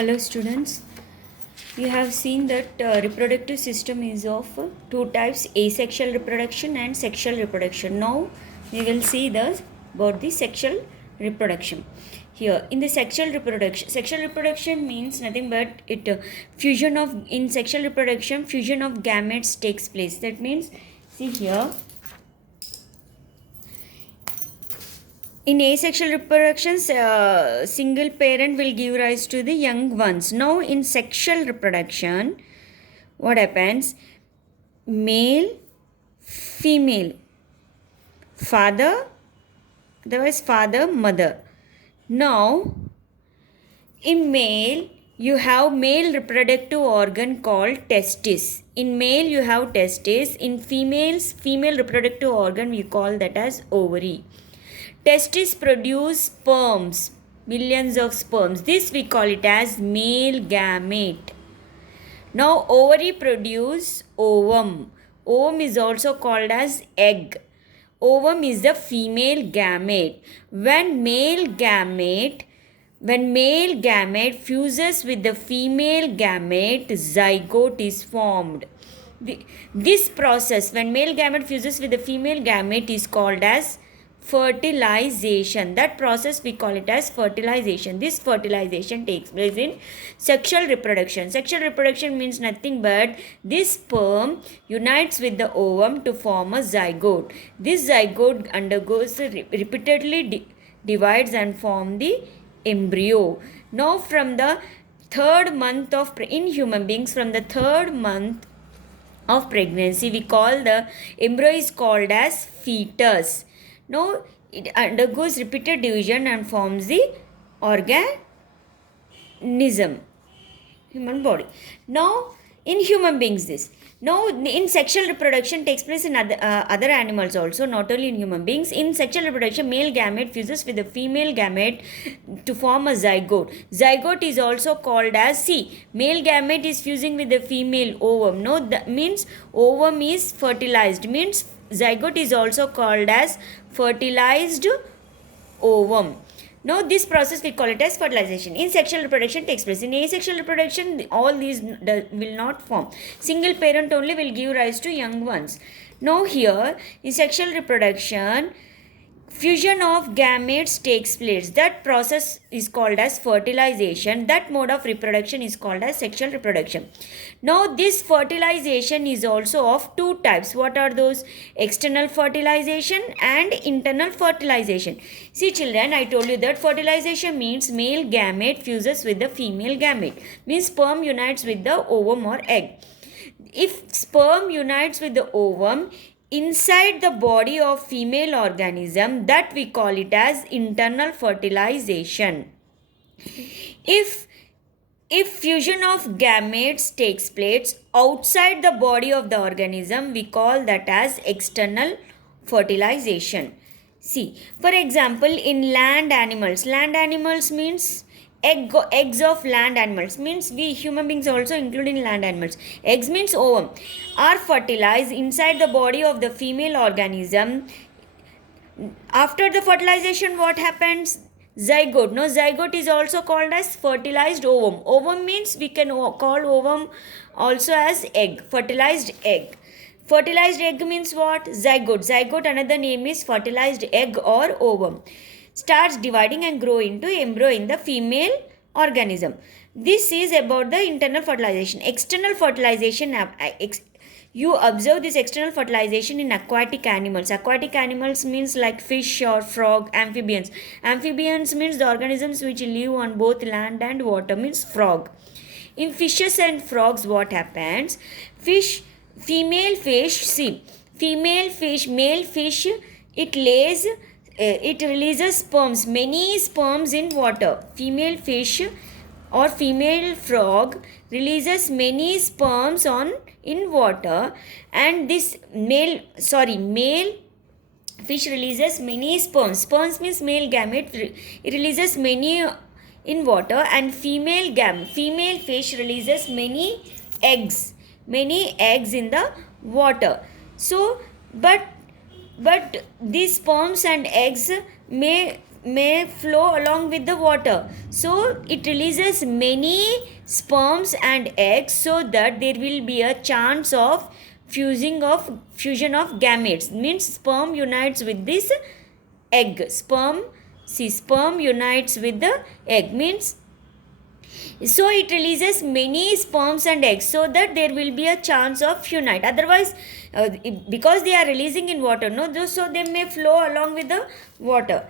Hello students, you have seen that reproductive system is of two types, asexual reproduction and sexual reproduction. Now we will see about the sexual reproduction. Here in the sexual reproduction means nothing but in sexual reproduction fusion of gametes takes place. That means, see here, in asexual reproduction, single parent will give rise to the young ones. Now, in sexual reproduction, what happens? Male, female, father, otherwise father, mother. Now, in male, you have male reproductive organ called testis. In male, you have testis. In females, female reproductive organ, we call that as ovary. Testis produce sperms, millions of sperms. This we call it as male gamete. Now ovary produce ovum. Ovum is also called as egg. Ovum is the female gamete. When male gamete fuses with the female gamete, zygote is formed. This process, when male gamete fuses with the female gamete, is called as fertilization. That process we call it as fertilization. This fertilization takes place in sexual reproduction. Sexual reproduction means nothing but this sperm unites with the ovum to form a zygote. This zygote undergoes repeatedly divides and form the embryo. Now from the third month of in human beings, from the third month of pregnancy, we call the embryo is called as fetus. Now, it undergoes repeated division and forms the organism, human body. Now, in human beings this. Now, in sexual reproduction takes place in other animals also, not only in human beings. In sexual reproduction, male gamete fuses with the female gamete to form a zygote. Zygote is also called as, male gamete is fusing with the female ovum. No, that means ovum is fertilized, means zygote is also called as fertilized ovum. Now this process we call it as fertilization. In sexual reproduction takes place. In asexual reproduction, all these will not form. Single parent only will give rise to young ones. Now here in sexual reproduction, fusion of gametes takes place. That process is called as fertilization. That mode of reproduction is called as sexual reproduction. Now this fertilization is also of two types. What are those? External fertilization and internal fertilization. See children, I told you that fertilization means male gamete fuses with the female gamete. Means sperm unites with the ovum or egg. If sperm unites with the ovum inside the body of female organism, that we call it as internal fertilization. If fusion of gametes takes place outside the body of the organism, we call that as external fertilization. See, for example, in land animals means eggs of land animals, means we human beings also including land animals. Eggs means ovum are fertilized inside the body of the female organism. After the fertilization, what happens? Zygote. Now zygote is also called as fertilized ovum. Ovum means we can call ovum also as egg, fertilized egg. Fertilized egg means what? Zygote. Zygote, another name is fertilized egg or ovum. Starts dividing and grow into embryo in the female organism. This is about the internal fertilization. External fertilization, you observe this external fertilization in aquatic animals. Aquatic animals means like fish or frog, amphibians. Amphibians means the organisms which live on both land and water, means frog. In fishes and frogs, what happens? Male fish, it releases sperms, many sperms in water. Female fish or female frog releases many sperms in water, and this male fish releases many sperms. Sperms means male gamete. It releases many in water, and female fish releases many eggs in the water. So, but these sperms and eggs may may flow along with the water. So it releases many sperms and eggs so that there will be a chance of fusion of gametes. Means sperm unites with this egg. Sperm unites with the egg, means so it releases many sperms and eggs so that there will be a chance of unite. Otherwise, because they are releasing in water, so they may flow along with the water.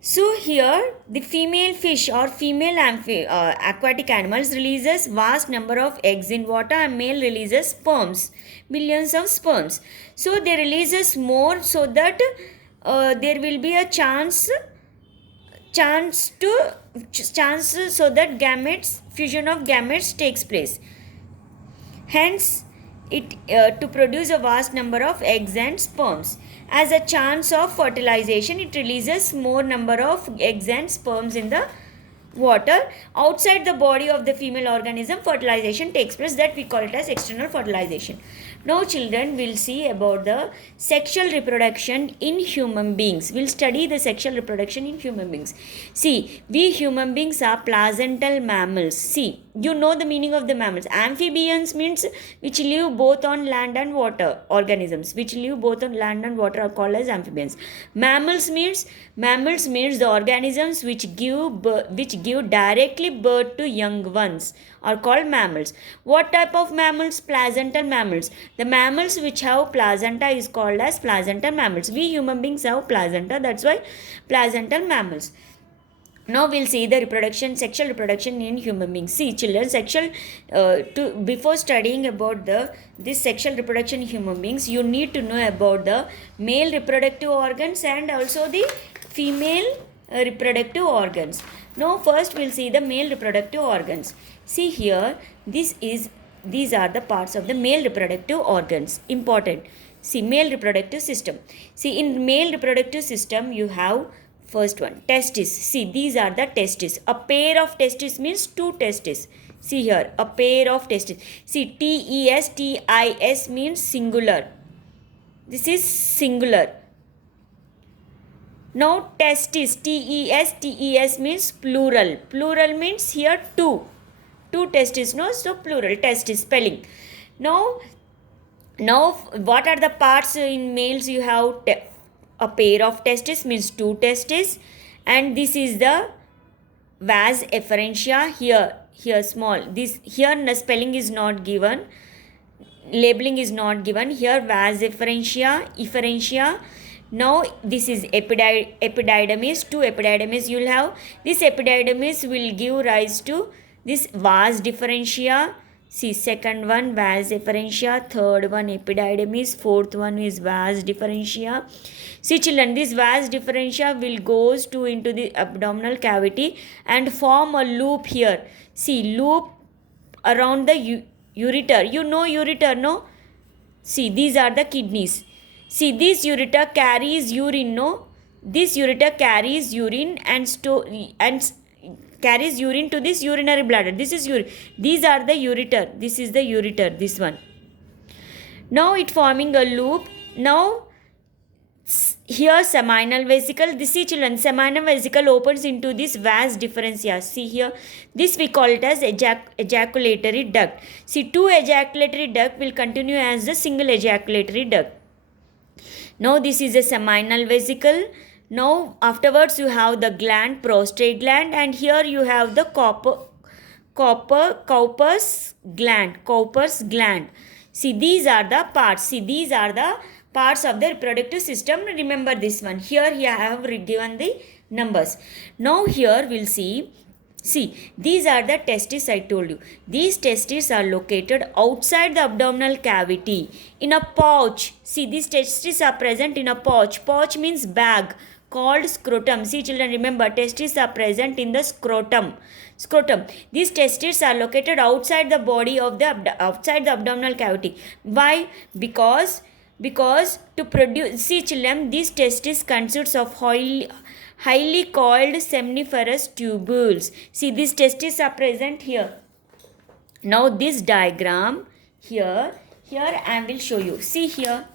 So here the female fish or female aquatic animals releases vast number of eggs in water, and male releases sperms, millions of sperms. So they releases more so that there will be a chance so that fusion of gametes takes place. Hence, it to produce a vast number of eggs and sperms. As a chance of fertilization, it releases more number of eggs and sperms in the water. Outside the body of the female organism, fertilization takes place, that we call it as external fertilization. Now children will see about the sexual reproduction in human beings. We'll study the sexual reproduction in human beings. See, we human beings are placental mammals. See, you know the meaning of the mammals. Amphibians means which live both on land and water. Organisms which live both on land and water are called as amphibians. Mammals means the organisms which give directly birth to young ones are called mammals. What type of mammals? Placental mammals. The mammals which have placenta is called as placental mammals. We human beings have placenta, that's why placental mammals. Now we'll see the sexual reproduction in human beings. See children, before studying about this sexual reproduction in human beings, you need to know about the male reproductive organs and also the female reproductive organs. Now first we'll see the male reproductive organs. See here, these are the parts of the male reproductive organs. Important. See, male reproductive system. See, in male reproductive system you have first one, testes. See, these are the testes. A pair of testes means two testes. See here, a pair of testes. See, TES means singular. This is singular. Now testes, TES means plural. Plural means here two testes, so plural, testes spelling. Now what are the parts in males? You have a pair of testes means two testes, and this is the vas efferentia. Here small, this here the spelling is not given, labeling is not given. Here vas efferentia. Now this is epididymis, two epididymis you will have. This epididymis will give rise to this vas differentia. See, second one vas efferentia, third one epididymis, fourth one is vas differentia. See children, this vas differentia will goes into the abdominal cavity and form a loop here. See, loop around the ureter. You know ureter, no? See, these are the kidneys. See, this ureter carries urine, no? This ureter carries urine and carries urine to this urinary bladder. This is urine. These are the ureter. This is the ureter, this one. Now it forming a loop. Now here seminal vesicle. This is children, seminal vesicle opens into this vas differentia. See here, this we call it as ejaculatory duct. See, two ejaculatory duct will continue as the single ejaculatory duct. Now this is a seminal vesicle. Now afterwards you have the gland, prostate gland, and here you have the Cowper's gland. See, these are the parts. See, these are the parts of the reproductive system. Remember this one. Here I have given the numbers. Now here we'll see. See, these are the testes I told you. These testes are located outside the abdominal cavity in a pouch. See, these testes are present in a pouch. Pouch means bag called scrotum. See children, remember, testes are present in the scrotum. These testes are located outside the body of outside the abdominal cavity. Why? Because to produce, see children, these testes consists of highly coiled seminiferous tubules. See, these testes are present here. Now this diagram here I will show you. See here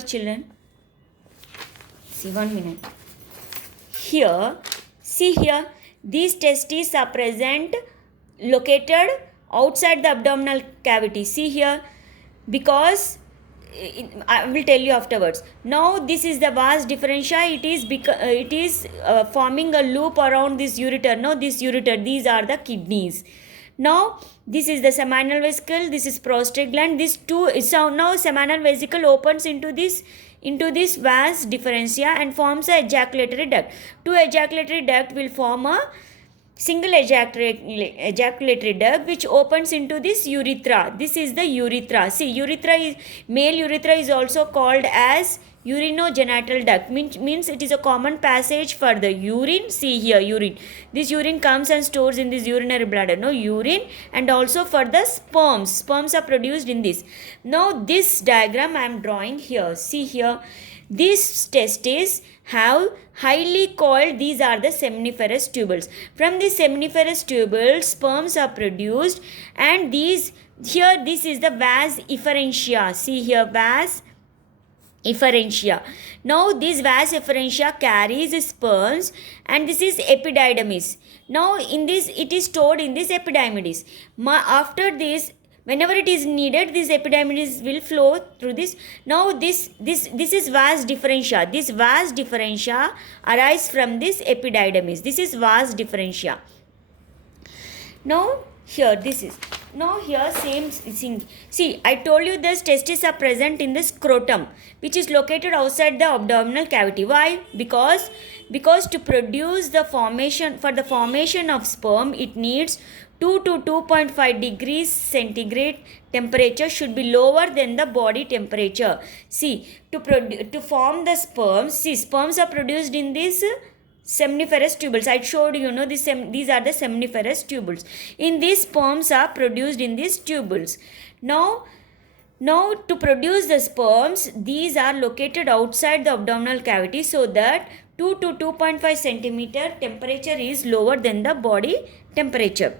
children. See, 1 minute. Here, see here, these testes are present, located outside the abdominal cavity. See here, because I will tell you afterwards. Now this is the vas differentia. It is forming a loop around this ureter. Now this ureter, these are the kidneys. Now this is the seminal vesicle. This is prostate gland. This two. So now seminal vesicle opens into this vas differentia and forms a ejaculatory duct. Two ejaculatory duct will form a single ejaculatory duct which opens into this urethra. This is the urethra. See, male urethra is also called as urinogenital duct. Means it is a common passage for the urine. See here, urine. This urine comes and stores in this urinary bladder. No, urine, and also for the sperms. Sperms are produced in this. Now this diagram I am drawing here. See here. These testes have highly coiled, these are the seminiferous tubules. From these seminiferous tubules, sperms are produced, and this is the vas efferentia. See here, vas efferentia. Now this vas efferentia carries sperms, and this is epididymis. Now in this, it is stored in this epididymis. After this, whenever it is needed, this epididymis will flow through this. Now this is vas differentia. This vas differentia arise from this epididymis. This is vas differentia. Now here this is. Now here same thing. See, I told you the testes are present in the scrotum, which is located outside the abdominal cavity. Why? Because to produce the formation of sperm, it needs 2 to 2.5 degrees centigrade temperature should be lower than the body temperature. See, to form the sperms, see, sperms are produced in these seminiferous tubules. I showed you, these are the seminiferous tubules. In these, sperms are produced in these tubules. Now to produce the sperms, these are located outside the abdominal cavity, so that 2 to 2.5 centimeter temperature is lower than the body temperature.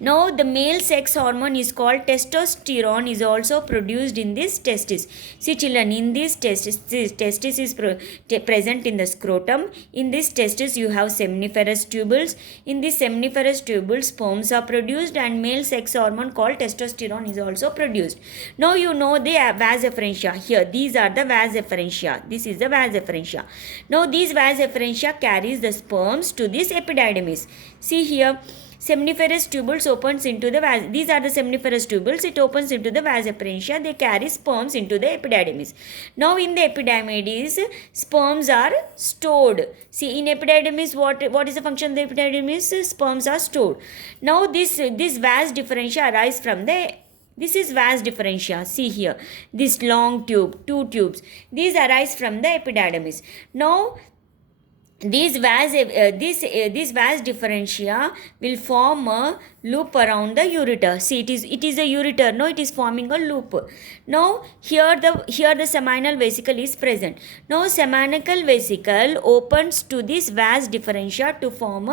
Now the male sex hormone is called testosterone is also produced in this testis. See children, in this testis is present in the scrotum. In this testis you have seminiferous tubules. In this seminiferous tubules, sperms are produced, and male sex hormone called testosterone is also produced. Now you know the vas efferentia. Here these are the vas efferentia. This is the vas efferentia. Now these vas efferentia carries the sperms to this epididymis. See here, seminiferous tubules opens into the vas. These are the seminiferous tubules. It opens into the vas efferentia. They carry sperms into the epididymis. Now in the epididymis, sperms are stored. See, in epididymis, what is the function of the epididymis? Sperms are stored. Now this vas differentia arise from the. This is vas differentia. See here, this long tube, two tubes. These arise from the epididymis. Now this vas differentia will form a loop around the ureter. See, it is a ureter. No, it is forming a loop. Now here the seminal vesicle is present. Now seminal vesicle opens to this vas differentia to form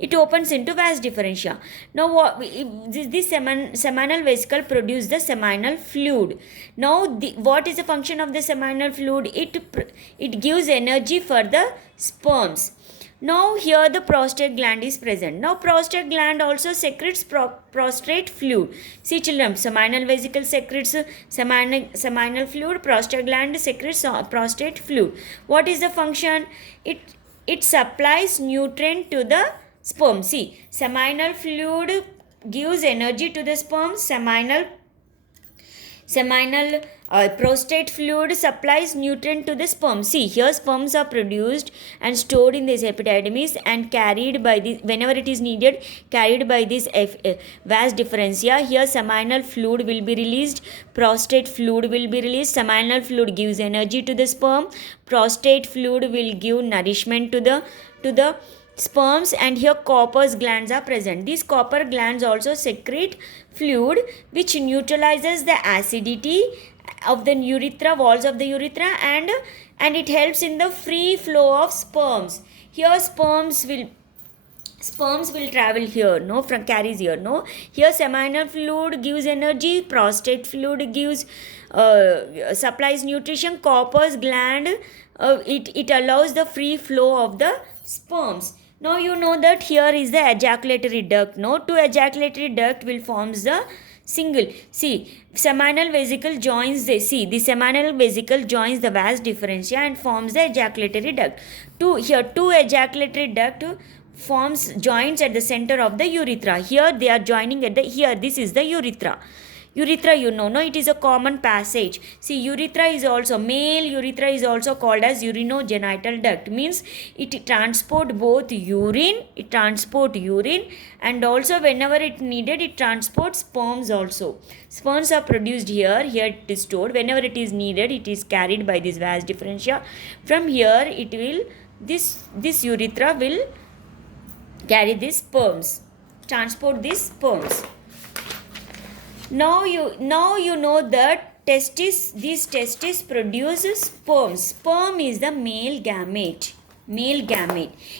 it opens into vas differentia. Now this seminal vesicle produces the seminal fluid. Now what is the function of the seminal fluid? It gives energy for the sperms. Now here the prostate gland is present. Now prostate gland also secretes prostate fluid. See children, seminal vesicle secretes seminal fluid, prostate gland secretes prostate fluid. What is the function? It supplies nutrient to the sperm. See, seminal fluid gives energy to the sperm. Seminal prostate fluid supplies nutrient to the sperm. See, here sperms are produced and stored in this epididymis and carried by this, whenever it is needed, carried by this vas differentia. Here seminal fluid will be released, prostate fluid will be released. Seminal fluid gives energy to the sperm, prostate fluid will give nourishment to the sperms, and here Copper's glands are present. These Copper glands also secrete fluid which neutralizes the acidity of the urethra, walls of the urethra, and it helps in the free flow of sperms. Here sperms will travel here, carries here, Here seminal fluid gives energy, prostate fluid gives supplies nutrition, Copper's gland it allows the free flow of the sperms. Now you know that here is the ejaculatory duct. No, two ejaculatory duct will forms the single. See, seminal vesicle joins the seminal vesicle joins the vas differentia and forms the ejaculatory duct. Two ejaculatory duct forms joints at the center of the urethra. Here they are joining at the this is the urethra. Urethra, you know, no, it is a common passage. See, male urethra is also called as urinogenital duct. Means it transport urine, and also whenever it needed, it transports sperms also. Sperms are produced here it is stored. Whenever it is needed, it is carried by this vas differentia. From here, it will, this urethra will carry these sperms, transport these sperms. Now you know that these testes produce sperm. Sperm is the male gamete.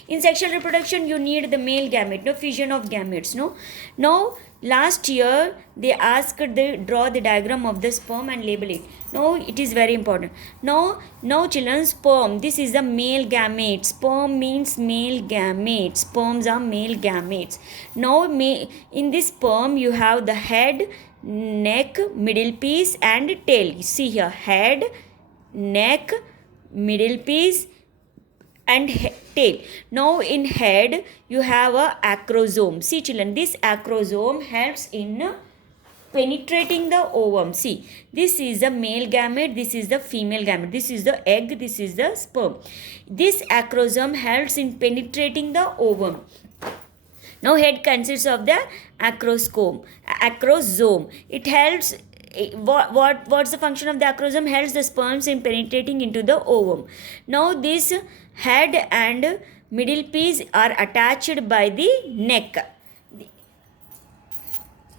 In sexual reproduction, you need the male gamete, no fission of gametes. No. Now, last year they asked draw the diagram of the sperm and label it. Now it is very important. Now children, sperm. This is the male gamete. Sperm means male gametes. Sperms are male gametes. Now in this sperm you have the head, neck, middle piece and tail. See here, head, neck, middle piece and tail. Now in head you have a acrosome. See children, this acrosome helps in penetrating the ovum. See, this is the male gamete, this is the female gamete, this is the egg, this is the sperm. This acrosome helps in penetrating the ovum. Now head consists of the acrosome. It helps, what's the function of the acrosome? Helps the sperms in penetrating into the ovum. Now this head and middle piece are attached by the neck.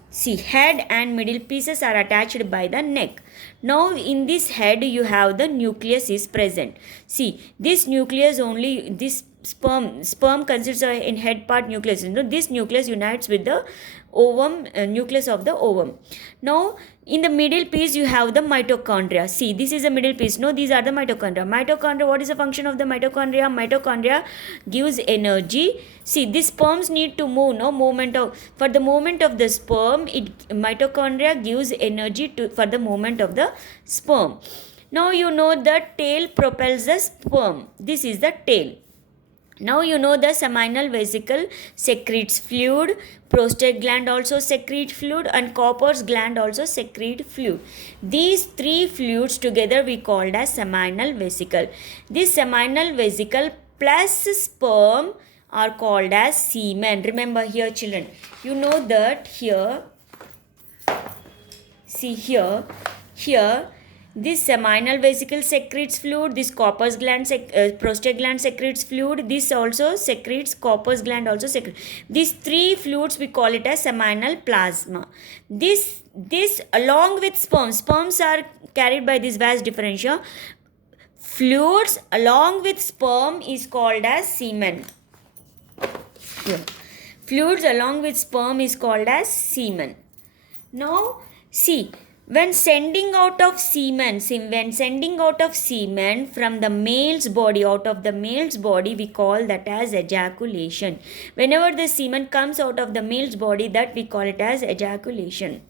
See, head and middle pieces are attached by the neck. Now in this head you have the nucleus is present. See, this nucleus only, this sperm consists of in head part nucleus. This nucleus unites with the ovum, nucleus of the ovum. Now in the middle piece you have the mitochondria. See, this is the middle piece. No, these are the mitochondria. What is the function of the mitochondria? Mitochondria gives energy. See, these sperms need to move. For the movement of the sperm, mitochondria gives energy for the movement of the sperm. Now you know the tail propels the sperm. This is the tail. Now you know the seminal vesicle secretes fluid, prostate gland also secrete fluid and Cowper's gland also secrete fluid. These three fluids together we called as seminal vesicle. This seminal vesicle plus sperm are called as semen. Remember here children, you know that here, see here, this seminal vesicle secretes fluid, this Cowper's gland, prostate gland secretes fluid, this also secretes, Cowper's gland also secretes. These three fluids we call it as seminal plasma. This along with sperms are carried by this vas differentia. Fluids along with sperm is called as semen. Here. Fluids along with sperm is called as semen. Now see, when sending out of semen from the male's body, out of the male's body, we call that as ejaculation. Whenever the semen comes out of the male's body, that we call it as ejaculation.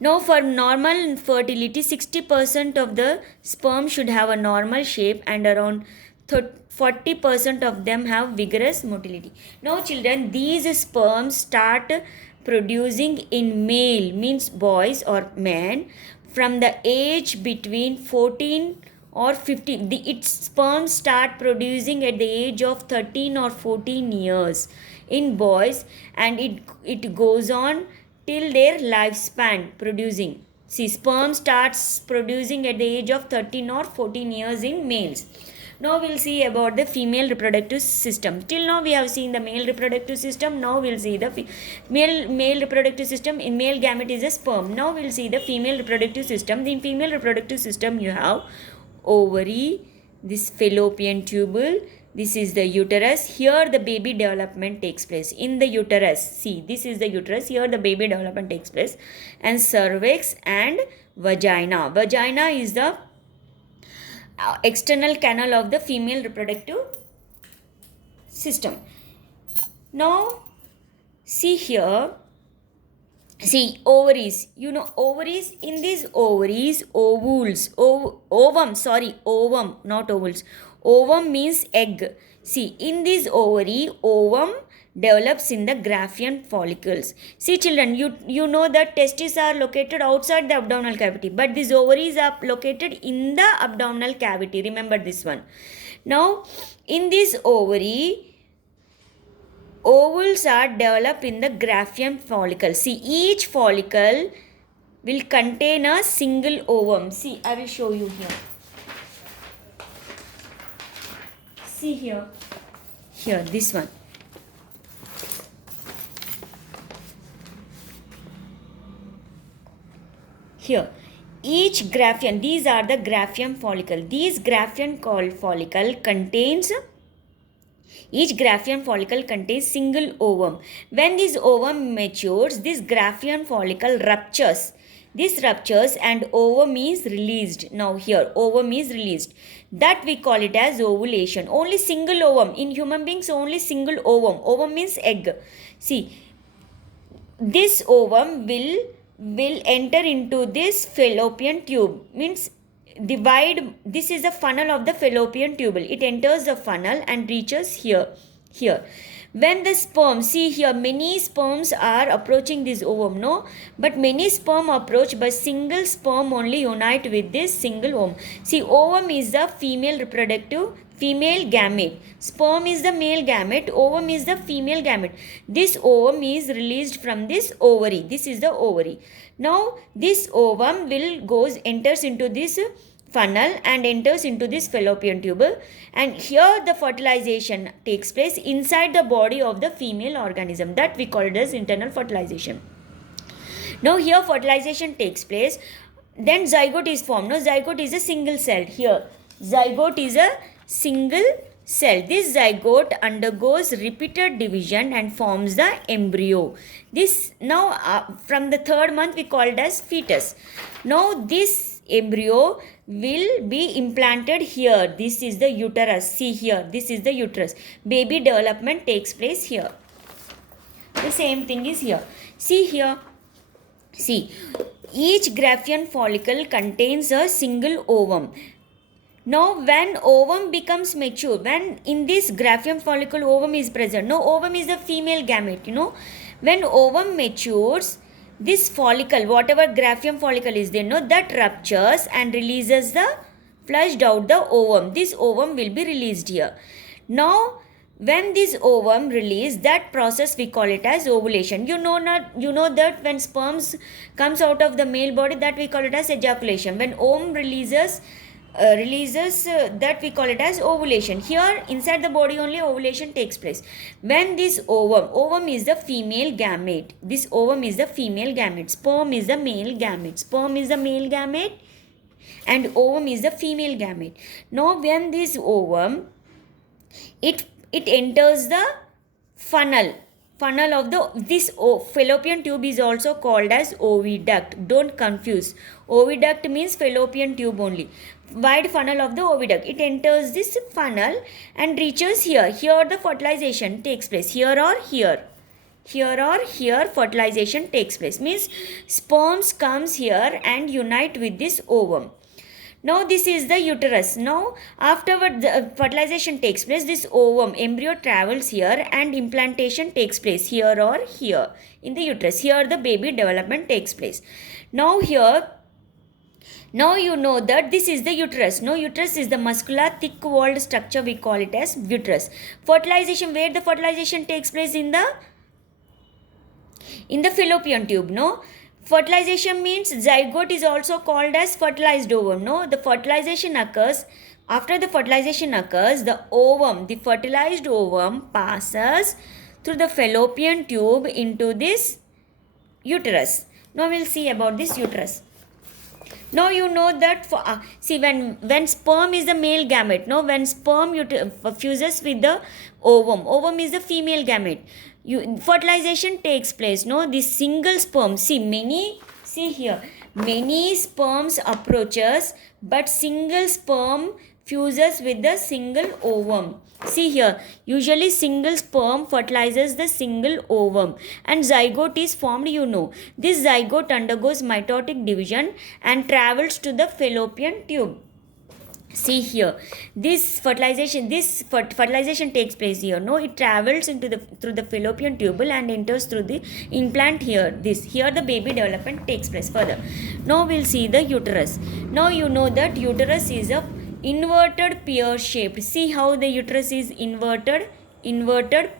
Now for normal fertility, 60% of the sperm should have a normal shape and around 40% of them have vigorous motility. Now children, these sperms start producing in male, means boys or men, from the age between 14 or 15. Its sperm start producing at the age of 13 or 14 years in boys, and it goes on till their lifespan producing. See, sperm starts producing at the age of 13 or 14 years in males. Now we'll see about the female reproductive system. Till now we have seen the male reproductive system. Now we'll see the male reproductive system. In male gamete is a sperm. Now we'll see the female reproductive system. In female reproductive system you have ovary, this fallopian tubule, this is the uterus. Here the baby development takes place. In the uterus, see, this is the uterus. Here the baby development takes place. And cervix and vagina. Vagina is the external canal of the female reproductive system. Now see here, see ovaries, you know ovaries, in these ovaries, ovules, ovum, not ovules, ovum means egg. See, in this ovary, ovum develops in the Graafian follicles. See children, you know that testes are located outside the abdominal cavity, but these ovaries are located in the abdominal cavity. Remember this one. Now, in this ovary, ovules are developed in the Graafian follicle. See, each follicle will contain a single ovum. See, I will show you here. See here, this one. Here, each Graafian, these are the Graafian follicle. These Graafian follicle contains, each Graafian follicle contains single ovum. When this ovum matures, this Graafian follicle ruptures. This ruptures and ovum is released. Now here, ovum is released. That we call it as ovulation. Only single ovum. In human beings, only single ovum. Ovum means egg. See, this ovum will enter into this fallopian tube. Means divide. This is the funnel of the fallopian tube. It enters the funnel and reaches here. When the sperm, see here, many sperms are approaching this ovum, no? But many sperm approach, but single sperm only unite with this single ovum. See, ovum is the female gamete. Sperm is the male gamete. Ovum is the female gamete. This ovum is released from this ovary. This is the ovary. Now, this ovum enters into this funnel and enters into this fallopian tube, and here the fertilization takes place inside the body of the female organism. That we call it as internal fertilization. Now here fertilization takes place, then zygote is formed. Now zygote is a single cell. Here zygote is a single cell. This zygote undergoes repeated division and forms the embryo. This now from the 3rd month we call it as fetus. Now this embryo will be implanted here. This is the uterus. See here, this is the uterus. Baby development takes place here. The same thing is here. See here. See, each Graafian follicle contains a single ovum. Now, when ovum becomes mature, when in this Graafian follicle ovum is present, no, ovum is the female gamete, you know. When ovum matures, this follicle, whatever Graafian follicle is there, no, that ruptures and releases the flushed out the ovum. This ovum will be released here. Now, when this ovum release, that process we call it as ovulation. You know that when sperms comes out of the male body, that we call it as ejaculation. When ovum releases that we call it as ovulation. Here inside the body only ovulation takes place. When this ovum is the female gamete. This ovum is the female gamete. Sperm is the male gamete. Sperm is the male gamete and ovum is the female gamete. Now when this ovum, it enters the funnel of this fallopian tube is also called as oviduct. Don't confuse. Oviduct means fallopian tube only. Wide funnel of the oviduct. It enters this funnel and reaches here. Here the fertilization takes place. Here or here. Here or here fertilization takes place. Means sperms comes here and unite with this ovum. Now this is the uterus. Now afterward the fertilization takes place. This ovum, embryo travels here and implantation takes place here or here in the uterus. Here the baby development takes place. Now here, now you know that this is the uterus. Now uterus is the muscular thick walled structure, we call it as uterus. Fertilization, where the fertilization takes place in the fallopian tube, no? Fertilization means zygote is also called as fertilized ovum, no? The fertilization occurs, after the fertilization occurs, the ovum, the fertilized ovum passes through the fallopian tube into this uterus. Now we'll see about this uterus. Now you know that, see when sperm is the male gamete, no, when sperm fuses with the ovum is the female gamete. Fertilization takes place, no, this single sperm, see here, Many sperms approaches, but single sperm fuses with the single ovum. See here, usually single sperm fertilizes the single ovum and zygote is formed, you know. This zygote undergoes mitotic division and travels to the fallopian tube. See here, this fertilization takes place here. No, it travels through the fallopian tubule and enters through the implant here. Here the baby development takes place further. Now we'll see the uterus. Now you know that uterus is a inverted pear shaped. See how the uterus is inverted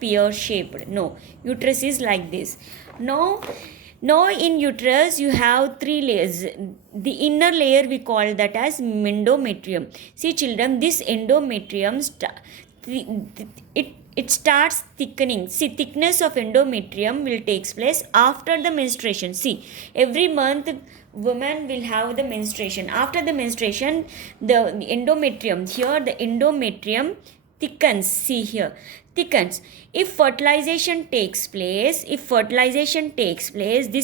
pear shaped. No, uterus is like this. Now in uterus you have 3 layers. The inner layer we call that as endometrium. See children, this endometrium it starts thickening. See, thickness of endometrium will takes place after the menstruation. See, every month women will have the menstruation. After the menstruation, the endometrium thickens. See here, thickens. If fertilization takes place, this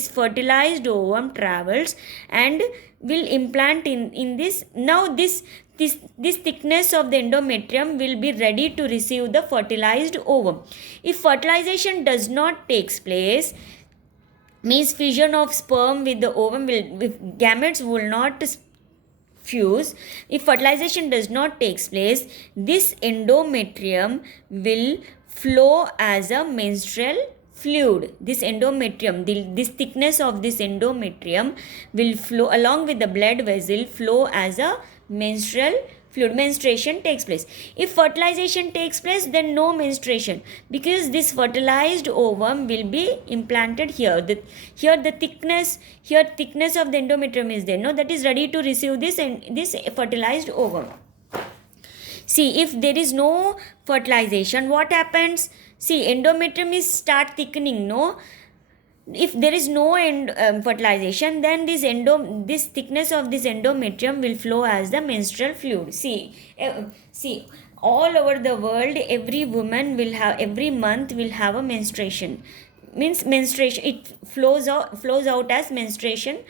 fertilized ovum travels and will implant in this. Now this thickness of the endometrium will be ready to receive the fertilized ovum. If fertilization does not takes place, means fission of sperm with the ovum if gametes will not fuse. If fertilization does not takes place, this endometrium will flow as a menstrual fluid. This thickness of this endometrium will flow along with the blood vessel, flow as a menstrual fluid. Menstruation takes place. If fertilization takes place, then no menstruation, because this fertilized ovum will be implanted here. The thickness of the endometrium is there. No, that is ready to receive this fertilized ovum. See, if there is no fertilization, what happens? See, endometrium is start thickening. No, if there is no fertilization, then this thickness of this endometrium will flow as the menstrual fluid. See, all over the world, every month will have a menstruation. Means menstruation, it flows out as menstrual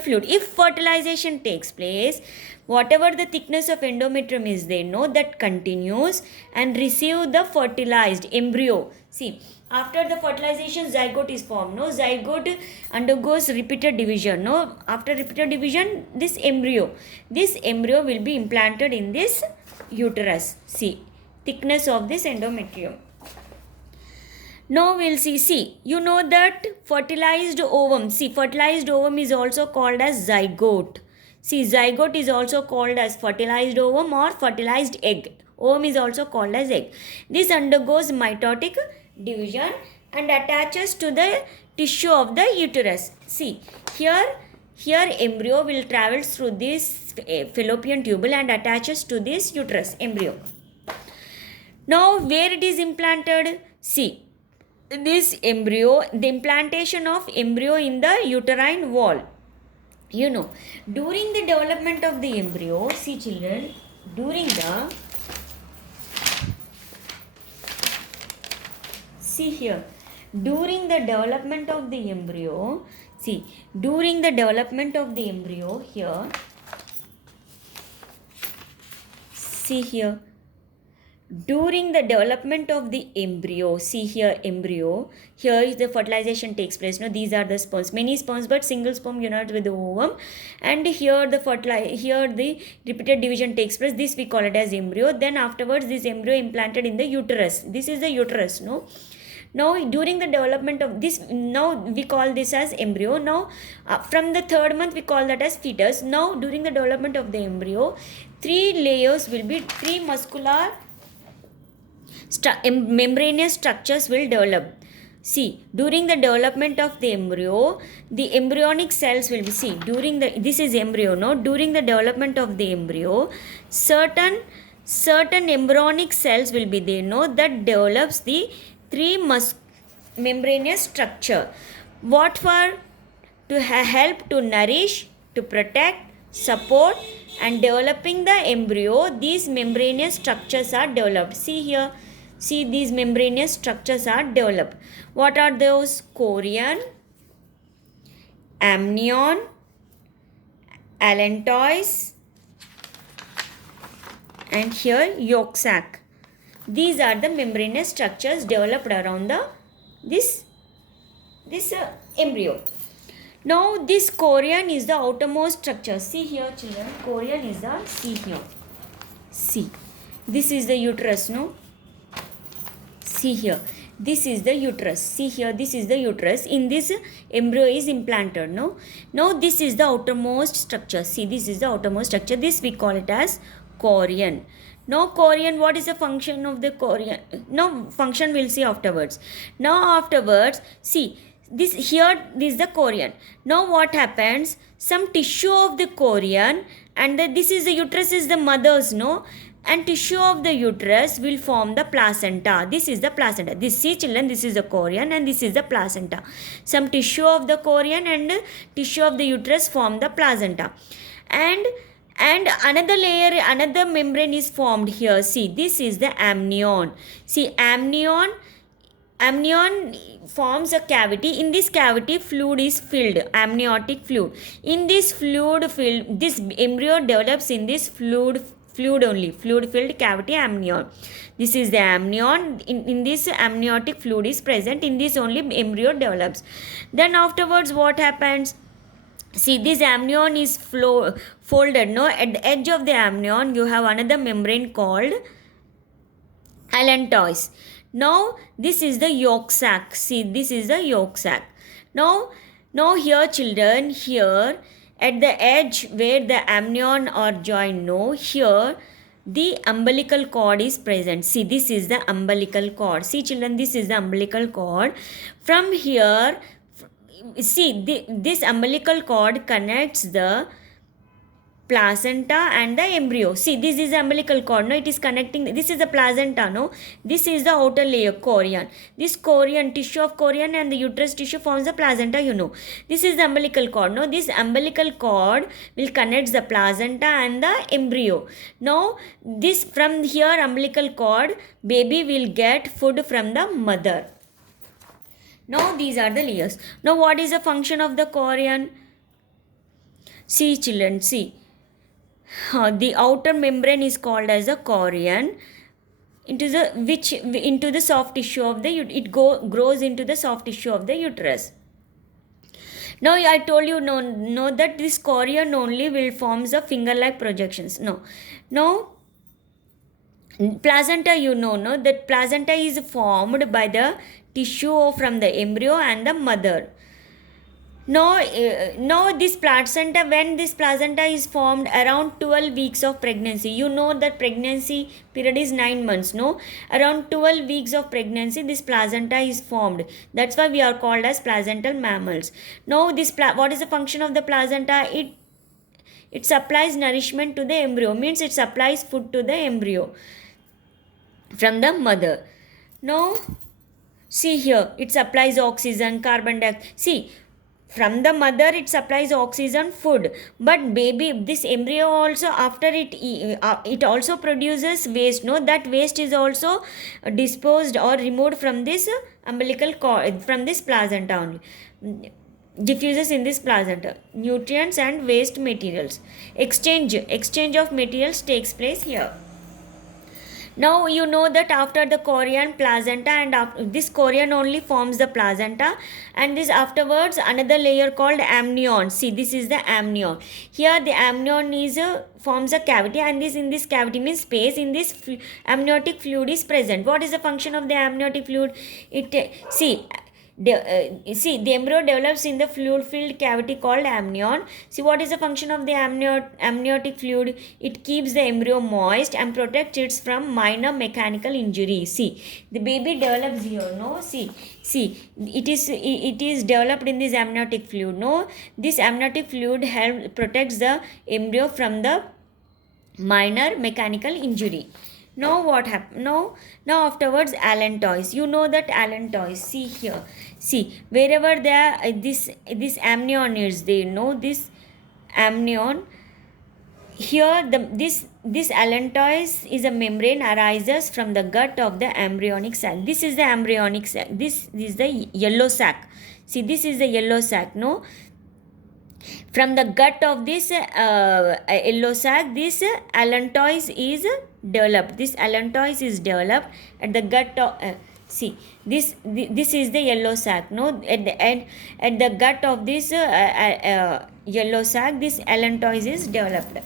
fluid. If fertilization takes place, whatever the thickness of endometrium is there, no, that continues and receive the fertilized embryo. See, after the fertilization, zygote is formed. No, zygote undergoes repeated division. No, after repeated division, this embryo will be implanted in this uterus. See, thickness of this endometrium. Now we'll see, you know that fertilized ovum. See, fertilized ovum is also called as zygote. See, zygote is also called as fertilized ovum or fertilized egg. Ovum is also called as egg. This undergoes mitotic division and attaches to the tissue of the uterus. See, here embryo will travel through this fallopian tubule and attaches to this uterus embryo. Now where it is implanted? See, this embryo, the implantation of embryo in the uterine wall. You know, during the development of the embryo, see children, during the development of the embryo, here, during the development of the embryo, here, see here embryo, here is the fertilization takes place. No, these are the sperms, many sperms, but single sperm unites with the ovum, and here the repeated division takes place. This we call it as embryo. Then afterwards, this embryo implanted in the uterus. This is the uterus. No, now during the development of this, now we call this as embryo. Now from the 3rd month we call that as fetus. Now during the development of the embryo, 3 layers will be, 3 muscular membranous structures will develop. See, during the development of the embryo, the embryonic cells will be, this is embryo, no? During the development of the embryo, certain embryonic cells will be there, no? That develops the 3 membranous structure. What for? To help to nourish, to protect, support and developing the embryo, these membranous structures are developed. See here. See, these membranous structures are developed. What are those? Chorion, amnion, allantois, and here yolk sac. These are the membranous structures developed around this embryo. Now this chorion is the outermost structure. See here children, chorion is the, see here. See, this is the uterus, no? See here, this is the uterus. See here, this is the uterus. In this embryo is implanted, no? Now this is the outermost structure. See, this is the outermost structure. This we call it as chorion. Now chorion, what is the function of the chorion? No, function we'll see afterwards. Now afterwards, see, this here, this is the chorion. Now what happens? Some tissue of the chorion, and this is the uterus is the mother's, no? And tissue of the uterus will form the placenta. This is the placenta. This, see children, this is the chorion and this is the placenta. Some tissue of the chorion and tissue of the uterus form the placenta. And another layer, another membrane is formed here. See, this is the amnion. See, amnion forms a cavity. In this cavity, fluid is filled, amniotic fluid. In this fluid filled, this embryo develops in this fluid only, fluid filled cavity, amnion. This is the amnion. In this, amniotic fluid is present. In this only embryo develops. Then afterwards what happens? See, this amnion is folded, no? At the edge of the amnion you have another membrane called allantois. Now this is the yolk sac. See, this is the yolk sac. Now here children, here at the edge where the amnion are joined, no, here the umbilical cord is present. See, this is the umbilical cord. See children, this is the umbilical cord. From here, see, this umbilical cord connects the placenta and the embryo. See, this is the umbilical cord, no? It is connecting, this is the placenta, no? This is the outer layer, chorion. This chorion, tissue of chorion and the uterus tissue forms the placenta, you know. This is the umbilical cord, no? This umbilical cord will connect the placenta and the embryo. Now, this, from here umbilical cord, baby will get food from the mother. Now, these are the layers. Now, what is the function of the chorion? See children, see. The outer membrane is called as a chorion, into the soft tissue of the grows into the soft tissue of the uterus. Now I told you no that this chorion only will forms the finger-like projections. No. Placenta, you know, no, that placenta is formed by the tissue from the embryo and the mother. Now this placenta, when this placenta is formed around 12 weeks of pregnancy, you know that pregnancy period is 9 months, no? Around 12 weeks of pregnancy, this placenta is formed. That's why we are called as placental mammals. Now this what is the function of the placenta? It supplies nourishment to the embryo, means it supplies food to the embryo from the mother. Now see here, it supplies oxygen, carbon dioxide. See, from the mother it supplies oxygen, food, but baby, this embryo also, after it also produces waste, no? That waste is also disposed or removed from this umbilical cord, from this placenta only, diffuses in this placenta. Nutrients and waste materials, exchange of materials takes place here. Now you know that after the chorion, placenta, and this chorion only forms the placenta, and this afterwards another layer called amnion. See, this is the amnion. Here the amnion is forms a cavity, and in this cavity means space. In this amniotic fluid is present. What is the function of the amniotic fluid? The embryo develops in the fluid-filled cavity called amnion. See, what is the function of the amniotic fluid? It keeps the embryo moist and protects it from minor mechanical injury. See, the baby develops here, no? See, it is developed in this amniotic fluid, no? This amniotic fluid protects the embryo from the minor mechanical injury. Now what happened? Now afterwards allantois. You know that allantois. See here. See, wherever there this amnion is there, no, this amnion. Here this allantois is a membrane arises from the gut of the embryonic sac. This is the embryonic sac. This is the yellow sac. See, this is the yellow sac, no? From the gut of this yellow sac, this allantois is developed. This allantois is developed at the gut of see this is the yellow sac. No, at the gut of this yellow sac, this allantois is developed.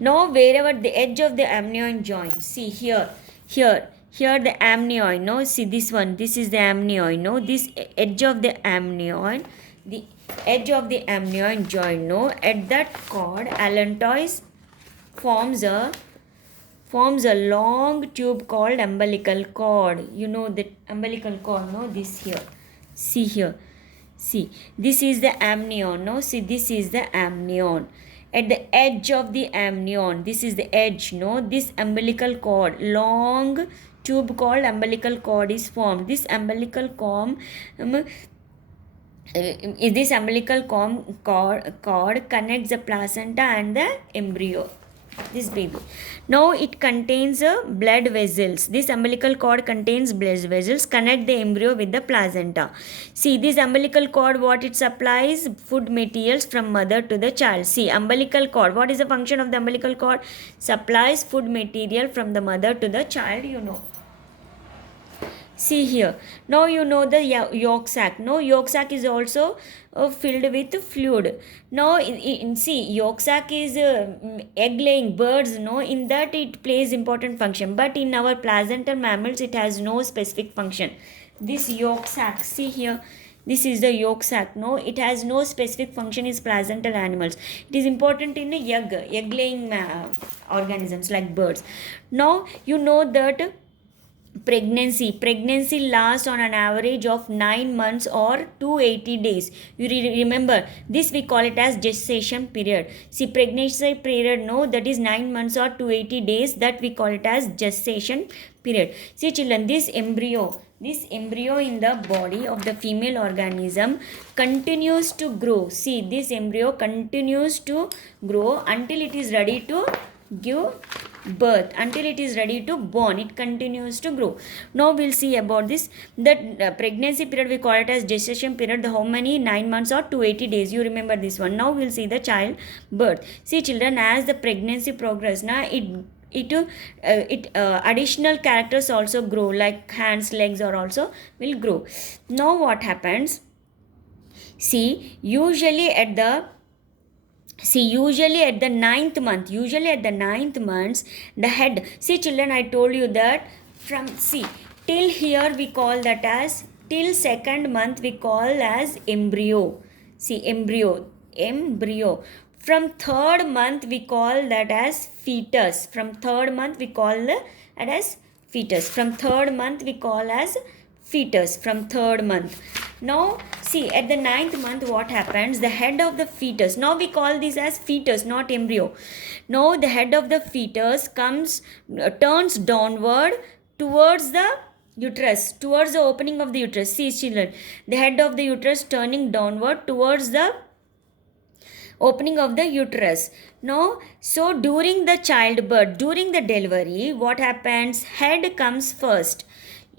Now wherever the edge of the amnion joint, see here the amnion. No, see this one, this is the amnion. No, this edge of the amnion, the edge of the amnion joint. No, at that cord, allantois forms a long tube called umbilical cord. You know the umbilical cord. No, this here. See here. See, this is the amnion. No, see, this is the amnion. At the edge of the amnion, this is the edge. No, this umbilical cord, long tube called umbilical cord is formed. This umbilical cord connects the placenta and the embryo, this baby. Now it contains blood vessels. This umbilical cord contains blood vessels, connect the embryo with the placenta. See, this umbilical cord, what it supplies? Food materials from mother to the child. See, umbilical cord, what is the function of the umbilical cord? Supplies food material from the mother to the child, you know. See here. Now you know the yolk sac. No, yolk sac is also filled with fluid. Now see, yolk sac is egg laying birds. No, in that it plays important function. But in our placental mammals, it has no specific function. This yolk sac, see here. This is the yolk sac. No, it has no specific function in placental animals. It is important in egg laying organisms like birds. Now you know that pregnancy lasts on an average of 9 months or 280 days. You remember this, we call it as gestation period. See, pregnancy period, no, that is 9 months or 280 days, that we call it as gestation period. See children, this embryo in the body of the female organism continues to grow. See, this embryo continues to grow until it is ready to give birth, until it is ready to born. It continues to grow. Now we'll see about this, that pregnancy period, we call it as gestation period. The how many? 9 months or 280 days. You remember this one. Now we'll see the child birth. See children, as the pregnancy progress, now it additional characters also grow, like hands, legs are also will grow. Now what happens? See, usually at the 9th month, the head. See children, I told you that from, see, till here we call that as, till 2nd month we call as embryo. See, embryo. From 3rd month we call that as fetus. From 3rd month we call that as fetus. From 3rd month we call as fetus. From 3rd month. Now see, at the 9th month what happens? The head of the fetus, now we call this as fetus, not embryo. Now the head of the fetus turns downward towards the uterus, towards the opening of the uterus. See children, the head of the uterus turning downward towards the opening of the uterus. Now, so during the childbirth, during the delivery, what happens? Head comes first.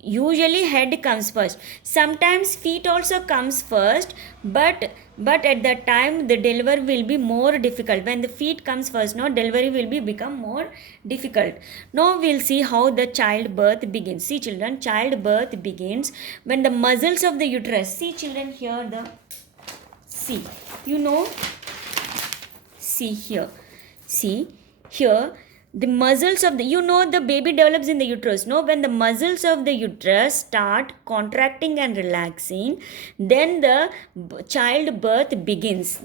Usually head comes first. Sometimes feet also comes first, but at that time the delivery will be more difficult. When the feet comes first, no, delivery will become more difficult. Now we'll see how the childbirth begins. See children, childbirth begins when the muscles of the uterus. See children, here the, see, you know, see here, see here, the muscles of the, you know, the baby develops in the uterus. No, when the muscles of the uterus start contracting and relaxing, then the childbirth begins.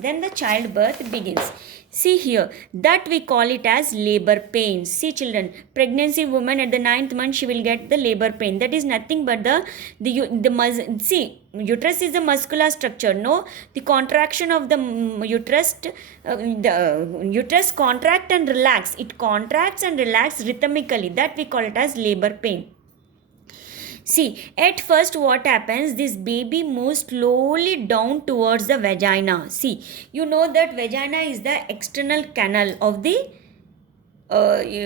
See here, that we call it as labor pains. See children, pregnancy woman at the 9th month, she will get the labor pain. That is nothing but the see, uterus is a muscular structure. No, the contraction of the uterus, the uterus contract and relax. It contracts and relax rhythmically. That we call it as labor pain. See, at first what happens, this baby moves slowly down towards the vagina. See, you know that vagina is the external canal of the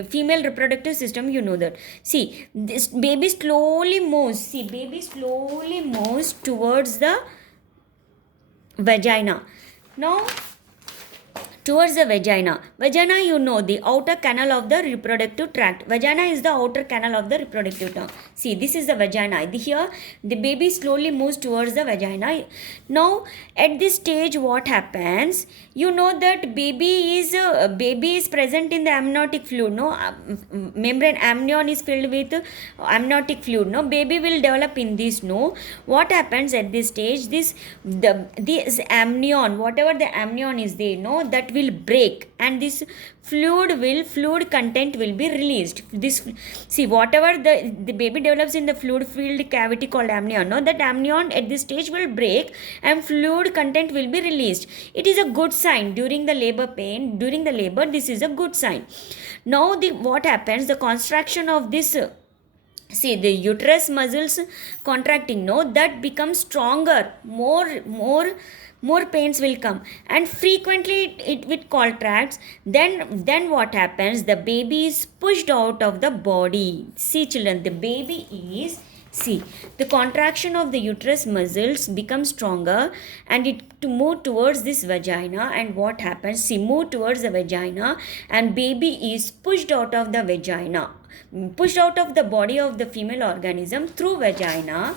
female reproductive system, you know that. See, this baby slowly moves. See, baby slowly moves towards the vagina. Now towards the vagina. Vagina, you know, the outer canal of the reproductive tract. Vagina is the outer canal of the reproductive tract. See, this is the vagina. Here, the baby slowly moves towards the vagina. Now, at this stage, what happens? You know that baby is present in the amniotic fluid. No, membrane amnion is filled with amniotic fluid. No, baby will develop in this. No, what happens at this stage? This amnion, whatever the amnion is there, no, that will break, and this fluid content will be released. This, see, whatever the baby develops in the fluid filled cavity called amnion, no, that amnion at this stage will break and fluid content will be released. It is a good sign during the labor pain. During the labor, this is a good sign. Now what happens, the contraction of this, see, the uterus muscles contracting, no, that becomes stronger, more pains will come, and frequently it will contracts. Then what happens, the baby is pushed out of the body. See children, the baby is, see, the contraction of the uterus muscles becomes stronger, and it to move towards this vagina. And what happens, see, move towards the vagina, and baby is pushed out of the vagina, pushed out of the body of the female organism through vagina.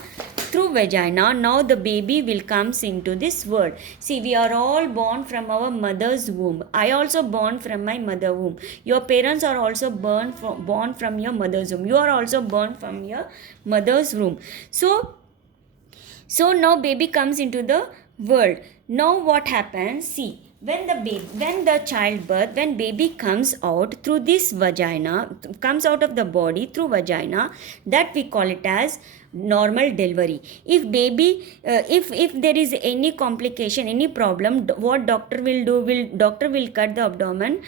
Now the baby will comes into this world. See, we are all born from our mother's womb. I also born from my mother womb. Your parents are also born from your mother's womb. You are also born from your mother's womb. So now baby comes into the world. Now what happens, see, when baby comes out through this vagina, comes out of the body through vagina, that we call it as normal delivery. If baby, if there is any complication, any problem, what doctor will do, doctor will cut the abdomen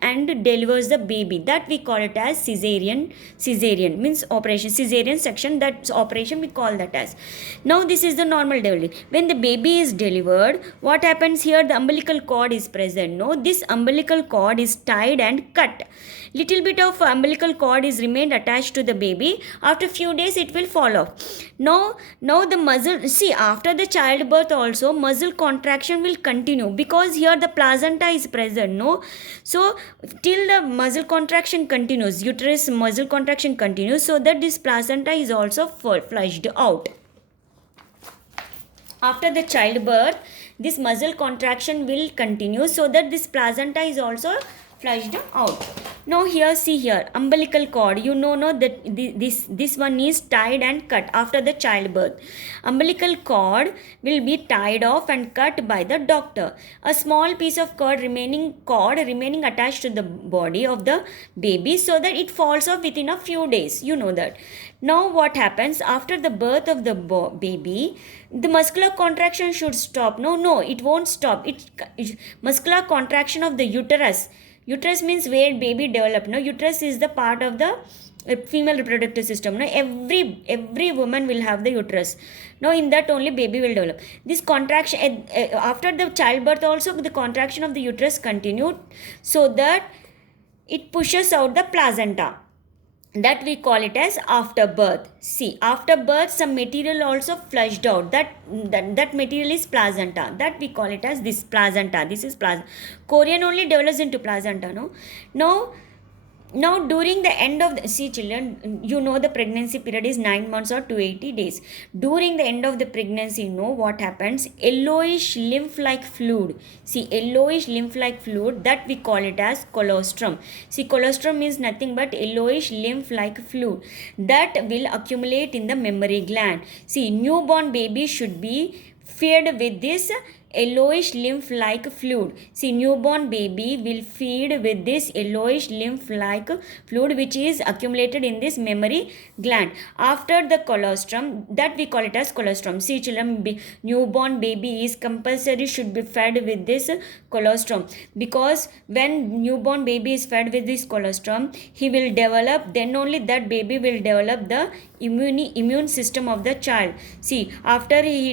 and delivers the baby. That we call it as cesarean means operation, cesarean section, that's operation we call that as. Now this is the normal delivery. When the baby is delivered, what happens here, the umbilical cord is present. No, this umbilical cord is tied and cut. Little bit of umbilical cord is remained attached to the baby. After few days it will fall off. Now the muscle, see, after the childbirth also muscle contraction will continue, because here the placenta is present. No, so till the muscle contraction continues, uterus muscle contraction continues, so that this placenta is also flushed out. After the childbirth, this muscle contraction will continue, so that this placenta is also flushed out. Now here, see here, umbilical cord, you know that this one is tied and cut after the childbirth. Umbilical cord will be tied off and cut by the doctor. A small piece of cord remaining attached to the body of the baby, so that it falls off within a few days. You know that. Now what happens, after the birth of the baby, the muscular contraction should stop. No, it won't stop. Muscular contraction of the uterus. Uterus means where baby developed. No, uterus is the part of the female reproductive system. No, every woman will have the uterus. Now in that only baby will develop. This contraction after the childbirth also, the contraction of the uterus continued, so that it pushes out the placenta. That we call it as after birth. See, after birth some material also flushed out. That material is placenta. That we call it as this placenta. This is placenta. Chorion only develops into placenta. No. Now during the end of the, see children, you know the pregnancy period is 9 months or 280 days. During the end of the pregnancy, you know what happens, yellowish lymph-like fluid. See, yellowish lymph-like fluid, that we call it as colostrum. See, colostrum means nothing but yellowish lymph-like fluid that will accumulate in the mammary gland. See, newborn baby should be fed with this yellowish lymph-like fluid. See, newborn baby will feed with this yellowish lymph-like fluid which is accumulated in this mammary gland. After the colostrum, that we call it as colostrum. See children, newborn baby is compulsory should be fed with this colostrum, because when newborn baby is fed with this colostrum, he will develop, then only that baby will develop the immune system of the child. See, after he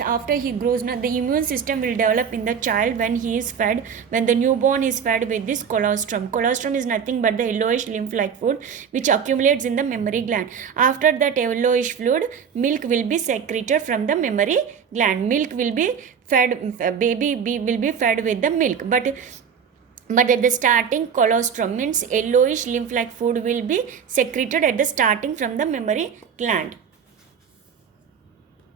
after he grows, now the immune system will develop in the child when he is fed, when the newborn is fed with this colostrum. Colostrum is nothing but the yellowish lymph-like fluid which accumulates in the mammary gland. After that yellowish fluid, milk will be secreted from the mammary gland. Milk will be fed, baby will be fed with the milk. But at the starting, colostrum means yellowish lymph-like fluid will be secreted at the starting from the mammary gland.